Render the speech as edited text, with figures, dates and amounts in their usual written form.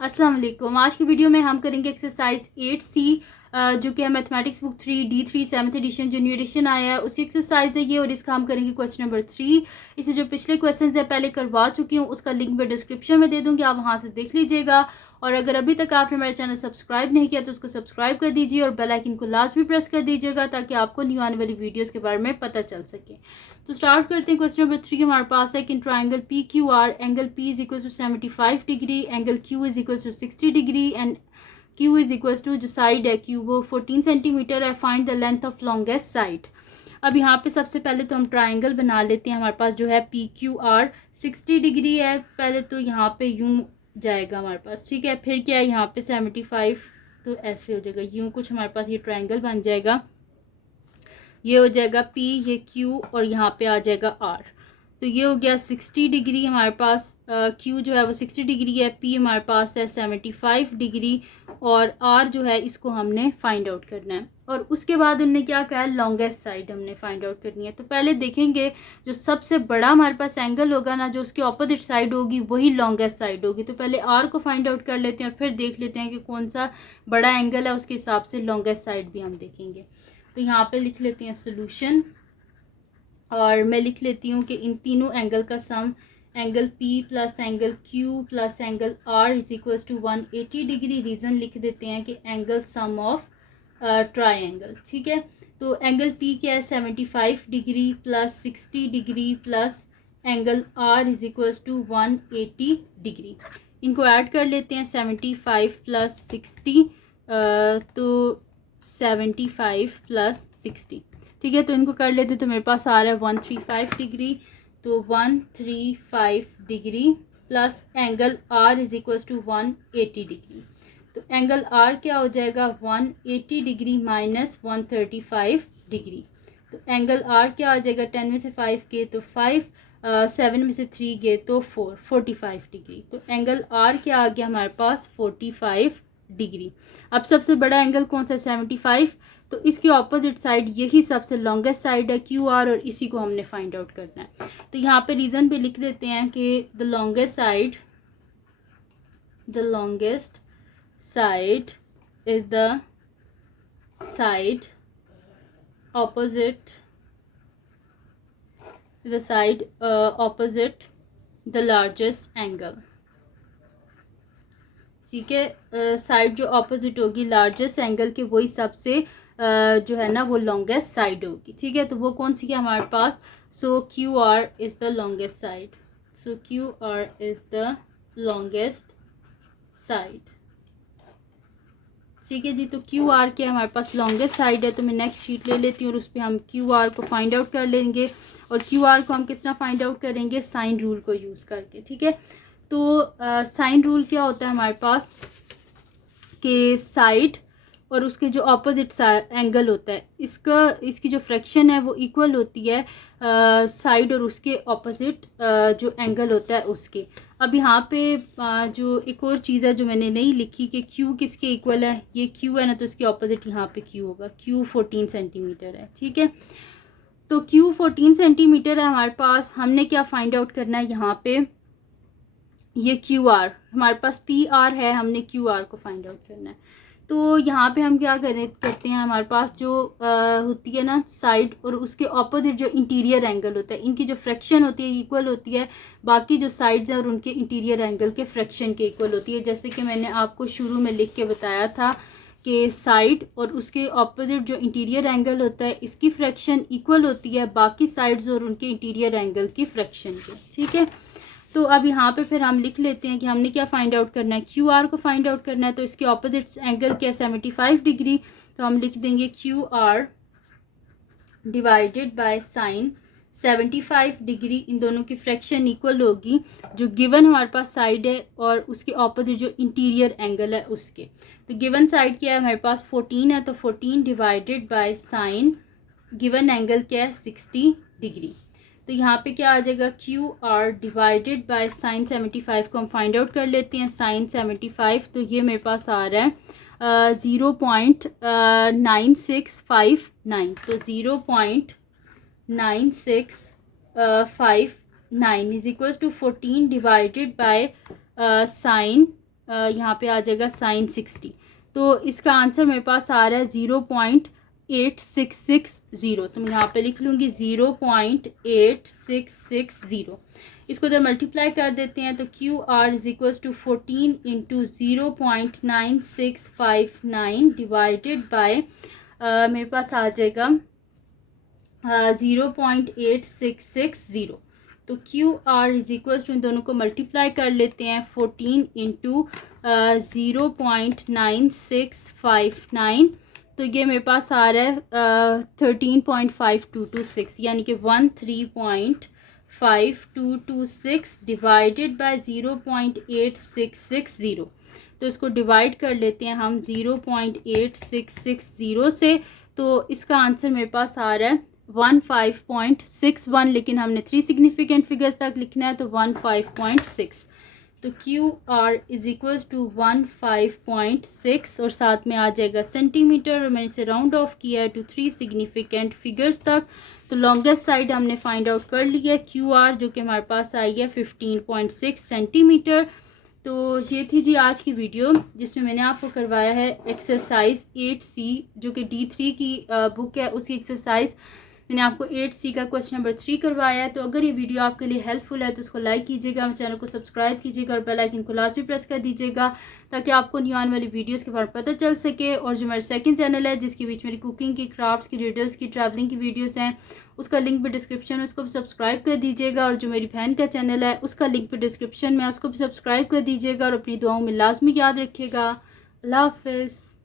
अस्सलाम वालेकुम। आज की वीडियो में हम करेंगे एक्सरसाइज 8C जो कि है mathematics book 3D3 7th edition जो न्यू एडिशन आया है उसी एक्सरसाइज है ये, और इसका हम करेंगे क्वेश्चन नंबर 3। इसे जो पिछले क्वेश्चन है पहले करवा चुकी हूँ, उसका लिंक मैं डिस्क्रिप्शन में दे दूँगी, आप वहाँ से देख लीजिएगा। और अगर अभी तक आपने मेरा चैनल सब्सक्राइब नहीं किया तो उसको सब्सक्राइब कर दीजिए और बेल आइकन को लाजमी प्रेस कर दीजिएगा ताकि आपको न्यू आने वाली वीडियोज़ के बारे में पता चल सके। तो स्टार्ट करते हैं। क्वेश्चन नंबर 3 हमारे पास है कि in triangle P Q R angle P is equal to 75 degree, angle Q is equal to 60 degree and Q is equal to जो साइड है क्यू वो 14 सेंटीमीटर है। Find the length of longest side. अब यहाँ पे सबसे पहले तो हम ट्राइंगल बना लेते हैं। हमारे पास जो है पी क्यू आर 60 डिग्री है, पहले तो यहाँ पे यूं जाएगा हमारे पास, ठीक है। फिर क्या है यहाँ पे 75, तो ऐसे हो जाएगा यूं कुछ हमारे पास ये ट्राइंगल बन जाएगा। ये हो जाएगा P, ये Q और यहाँ पे आ जाएगा R। तो ये हो गया 60 डिग्री हमारे पास। Q जो है वो 60 डिग्री है, P हमारे पास है 75 डिग्री और R जो है इसको हमने फाइंड आउट करना है। और उसके बाद उन्होंने क्या कहा है, लॉन्गेस्ट साइड हमने फाइंड आउट करनी है। तो पहले देखेंगे जो सबसे बड़ा हमारे पास एंगल होगा ना, जो उसकी ऑपोजिट साइड होगी वही लॉन्गेस्ट साइड होगी। तो पहले R को फाइंड आउट कर लेते हैं और फिर देख लेते हैं कि कौन सा बड़ा एंगल है, उसके हिसाब से लॉन्गेस्ट साइड भी हम देखेंगे। तो यहाँ पे लिख लेते हैं सोल्यूशन, और मैं लिख लेती हूँ कि इन तीनों एंगल का sum angle P plus angle Q plus angle R is equals to 180 degree. Reason लिख देते हैं कि एंगल सम ऑफ ट्राइंगल, ठीक है। तो एंगल P क्या है 75 degree plus 60 degree plus angle R is equals to 180 degree. इनको ऐड कर लेते हैं 75 प्लस 60, तो 75 प्लस 60, ठीक है। तो इनको कर लेते तो मेरे पास आ रहा है 135 डिग्री। तो 135 degree plus angle R is equals to 180 degree. तो एंगल R क्या हो जाएगा 180 डिग्री माइनस 135 डिग्री। तो एंगल R क्या आ जाएगा 10 में से 5 गए तो 5, 7 में से 3 गए तो 4, 45 डिग्री। तो एंगल R क्या आ गया हमारे पास 45 डिग्री। अब सबसे बड़ा एंगल कौन सा है 75, तो इसकी ऑपोजिट साइड यही सबसे लॉन्गेस्ट साइड है क्यू आर, और इसी को हमने फाइंड आउट करना है। तो यहाँ पे रीज़न पे लिख देते हैं कि the longest side is the side opposite the largest angle, ठीक है। साइड जो ऑपोजिट होगी लार्जेस्ट एंगल के वही सबसे जो है ना वो लॉन्गेस्ट साइड होगी, ठीक है। तो वो कौन सी है हमारे पास, so Q R is the longest side, so Q R is the longest side, ठीक है जी। तो क्यू आर क्या हमारे पास लॉन्गेस्ट साइड है। तो मैं नेक्स्ट शीट ले लेती हूँ और उस पर हम क्यू आर को फाइंड आउट कर लेंगे। और क्यू आर को हम किस तरह फाइंड आउट करेंगे, साइन रूल को यूज़ करके, ठीक है। तो साइन रूल क्या होता है हमारे पास कि साइड और उसके जो ऑपोजिट एंगल होता है इसकी जो फ्रैक्शन है वो इक्वल होती है साइड और उसके ऑपोजिट जो एंगल होता है उसके। अब यहाँ पे जो एक और चीज़ है जो मैंने नहीं लिखी कि Q किसके इक्वल है, ये Q है ना, तो इसके ऑपोजिट यहाँ पे Q होगा। Q 14 सेंटीमीटर है, ठीक है। तो Q 14 सेंटीमीटर है हमारे पास। हमने क्या फाइंड आउट करना है यहाँ पे, ये क्यू आर हमारे पास पी आर है, हमने क्यू आर को फाइंड आउट करना है। तो यहाँ पे हम क्या करते हैं, हमारे पास जो होती है ना साइड और उसके ऑपोजिट जो इंटीरियर एंगल होता है, इनकी जो फ्रैक्शन होती है इक्वल होती है बाकी जो साइड्स हैं और उनके इंटीरियर एंगल के फ्रैक्शन के इक्वल होती है। जैसे कि मैंने आपको शुरू में लिख के बताया था कि साइड और उसके ऑपोजिट जो इंटीरियर एंगल होता है इसकी फ्रैक्शन इक्वल होती है बाकी साइड्स और उनके इंटीरियर एंगल की फ्रैक्शन के, ठीक है। तो अब यहाँ पे फिर हम लिख लेते हैं कि हमने क्या फाइंड आउट करना है, क्यू आर को फाइंड आउट करना है। तो इसके ऑपोजिट एंगल क्या है 75 डिग्री। तो हम लिख देंगे Q R divided by sine 75 डिग्री। इन दोनों की फ्रैक्शन इक्वल होगी जो गिवन हमारे पास साइड है और उसके ऑपोजिट जो इंटीरियर एंगल है उसके। तो गिवन साइड क्या है हमारे पास 14 है, तो 14 divided by sign given angle क्या है 60 डिग्री। तो यहाँ पे क्या आ जाएगा Q R divided by sine 75 को हम फाइंड आउट कर लेते हैं। साइन 75 तो ये मेरे पास आ रहा है 0.9659, तो 0.9659 is equals to 14 divided by sine यहाँ पे आ जाएगा sin 60। तो इसका आंसर मेरे पास आ रहा है 0.8660। तो मैं यहाँ पे लिख लूँगी 0.8660। इसको जब मल्टीप्लाई कर देते हैं तो QR is equals to 14 into 0.9659 divided by मेरे पास आ जाएगा 0.8660। तो QR इज इक्वल्स टू इन दोनों को मल्टीप्लाई कर लेते हैं 14 इंटू 0.9659। तो ये मेरे पास आ रहा है 13.5226 यानी कि 13.5226 डिवाइडेड बाय 0.8660। तो इसको डिवाइड कर लेते हैं हम 0.8660 से। तो इसका आंसर मेरे पास आ रहा है 15.61, लेकिन हमने 3 सिग्निफिकेंट फिगर्स तक लिखना है तो 15.6। तो QR इज इक्वल्स टू 15.6 और साथ में आ जाएगा सेंटीमीटर, और मैंने इसे राउंड ऑफ किया है टू 3 सिग्निफिकेंट फिगर्स तक। तो लॉन्गेस्ट साइड हमने फाइंड आउट कर लिया है QR, जो कि हमारे पास आई है 15.6 सेंटीमीटर। तो ये थी जी आज की वीडियो, जिसमें मैंने आपको करवाया है एक्सरसाइज 8C, जो कि D3 की बुक है। उसी एक्सरसाइज मैंने आपको 8C का क्वेश्चन नंबर 3 करवाया है। तो अगर ये वीडियो आपके लिए हेल्पफुल है तो उसको लाइक कीजिएगा, चैनल को सब्सक्राइब कीजिएगा और बेल आइकन को लाजमी प्रेस कर दीजिएगा, ताकि आपको न्यू आने वाली वीडियोस के बारे में पता चल सके। और जो मेरा सेकंड चैनल है, जिसके बीच मेरी कुकिंग की, क्राफ्ट्स की, रिडल्स की, ट्रैवलिंग की वीडियोस हैं, उसका लिंक भी डिस्क्रिप्शन में, उसको भी सब्सक्राइब कर दीजिएगा। और जो मेरी बहन का चैनल है, उसका लिंक भी डिस्क्रिप्शन में, उसको भी सब्सक्राइब कर दीजिएगा। और अपनी दुआओं में लाजमी याद रखिएगा। अल्लाह हाफिज़।